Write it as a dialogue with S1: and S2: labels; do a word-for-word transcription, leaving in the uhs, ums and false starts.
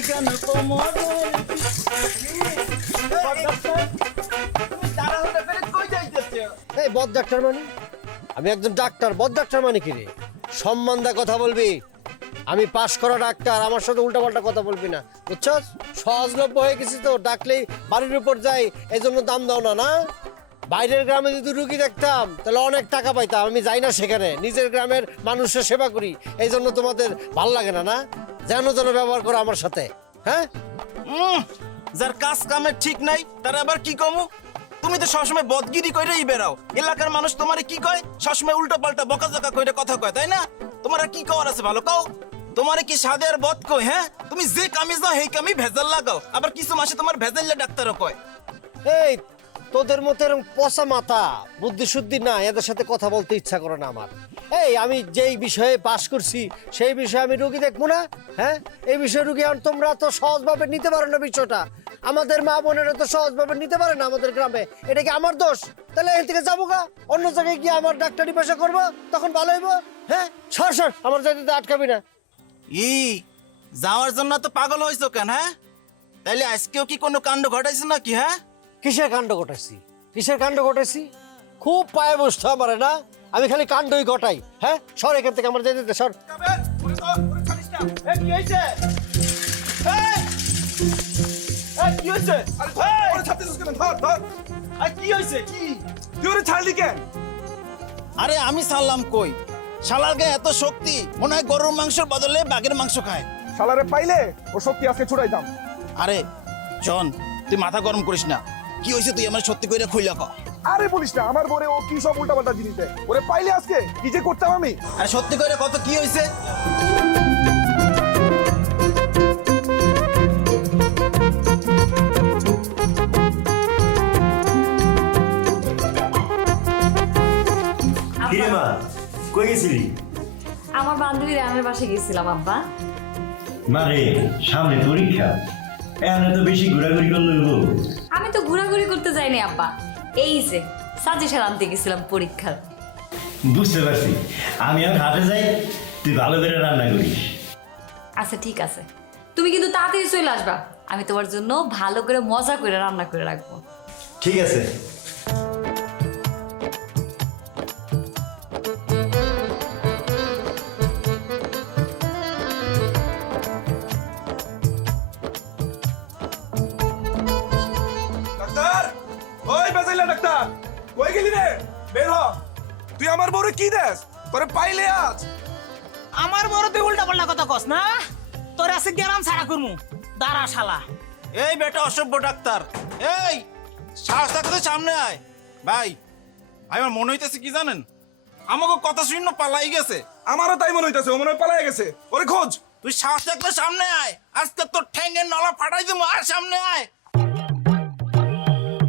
S1: কেন কোমরের তাড়াহুড়া করে কই যাইতেছে?
S2: এই বদ ডাক্তার মানে আমি একজন ডাক্তার, বদ ডাক্তার মানে কি রে? সম্মান দা কথা বলবি। আমি পাশ করা ডাক্তার, আমার সাথে উল্টাপাল্টা কথা বলবি না, বুঝছস? সহজলভ্য হয়ে গেছি তো, ডাকলেই বাড়ির উপর যাই, এই জন্য দাম দাও না। না বাইরের গ্রামে যদি রুগী দেখতাম তাহলে অনেক টাকা পাইতাম। আমি যাই না সেখানে, নিজের গ্রামের মানুষের সেবা করি, এই জন্য তোমাদের ভাল লাগে না। না যেন যেন ব্যবহার করো আমার সাথে। হ্যাঁ,
S1: উম, যার কাজ কামের ঠিক নাই তার আবার কি কমু? তুমি তো সবসময় বদগিরি কইরেই বেড়াও। এলাকার মানুষ তোমারে কি কয়? সবসময় উল্টা পাল্টা বকাঝকা কইরে কথা কয়, তাই না? তোমার আর কি কওয়ার আছে ভালো কও? তোমারে কি সাদে আর বদ কয়? হ্যাঁ, তুমি যে কামে যাও সেই কামে ভেজাল লাগাও, আবার কিছু মাসে তোমার ভেজাল্লা ডাক্তারও কয়।
S2: এই তোদের মতো এরকম পচা মাথা বুদ্ধি শুদ্ধি না, এদের সাথে কথা বলতে ইচ্ছা করে না আমার। এই আমি যেই বিষয়ে পাশ করছি সেই বিষয়ে আমি রুগী দেখবো না? হ্যাঁ, এই বিষয়ে রুগী আর তোমরা তো সহজভাবে নিতে পারো না বিষয়টা। আমাদের মা বোনেরা তো সহজভাবে নিতে পারে না আমাদের গ্রামে। এটা কি আমার দোষ? তাহলে এখান থেকে যাবো গা, অন্য জায়গায় গিয়ে আমার ডাক্তারি পেশা করবো, তখন ভালো হইব। হ্যাঁ, সর সর, আমার জায়গাতে আটকাবি না।
S1: ই যাওয়ার জন্য তো পাগল হইছো কেন? হ্যাঁ, তাইলে আজকেও কি কোনো কাণ্ড ঘটাইছে নাকি? হ্যাঁ,
S2: কিসের কাণ্ড ঘটাইছি? কিসের কাণ্ড ঘটাইছি? খুব পায়ে বসতে পারে না, আমি খালি কাণ্ডই ঘটাই। হ্যাঁ, সর এখান থেকে, আমার যেতে দে, সর।
S1: কি হয়েছে? কি হয়েছে? কি হয়েছে? কি
S3: তুই ওরে ছাড়লি কেন?
S1: আরে আমি ছাড়লাম কই? শালার গায়ে এত শক্তি, মনে হয় গরুর মাংসের বদলে বাঘের মাংস খায়।
S3: শালারে পাইলে ও শক্তি আজকে ছুড়াইতাম।
S1: আরে জন, তুই মাথা গরম করিস না। কি হয়েছে তুই আমার সত্যি কইরা খুইলা ক।
S3: আরে বলিস না, আমার বরে ও কি সব উল্টাপাল্টা জিনিস দেয়। ওরে পাইলে আজকে কি যে করতাম আমি।
S1: আরে সত্যি কইরা কত কি হয়েছে?
S4: কিরে মা, কই গেছিলি?
S5: আমার বান্ধবীর আমার বাসায় গেছিলাম আব্বা।
S4: মারে সামনে পরীক্ষা, এখানে তো বেশি ঘোরাঘুরি করলে হইব।
S5: আমি তো ঘোরাঘুরি করতে যাইনি আব্বা, এই যে সাজেশন আনতে গেছিলাম পরীক্ষার।
S4: বুঝতে পারছি, আমি আর হাটে যাই, তুই ভালো করে রান্না করিস।
S5: আচ্ছা ঠিক আছে, তুমি কিন্তু তাড়াতাড়ি চলে আসবা, আমি তোমার জন্য ভালো করে মজা করে রান্না করে রাখবো।
S4: ঠিক আছে।
S3: ডাক্তার, ওই বেজাইলা ডাক্তার, কই গেলি রে? বের হ। তুই আমার বউরে কি দেস? তোরে পাইলে আজ।
S6: আমার বড় তুই উল্টা পাল্টা কথা কস না, তোর আছে গেরাম ছাড়া করমু। দাঁড়া শালা।
S1: এই বেটা অসভ্য ডাক্তার, এই সাহস থাকতে সামনে আয়। ভাই ভাই আমার মনে হইতেছে কি জানেন, আমাকে কথা শূন্য পালাই গেছে।
S3: আমারও তাই মনে হইতাছে, ও মনে হয় পালায় গেছে। ওরে খোঁজ।
S1: তুই সাহস থাকলে সামনে আয়, আজকে তোর ঠ্যাঙ্গের নলা ফাটাই দেবো। আর সামনে আয়।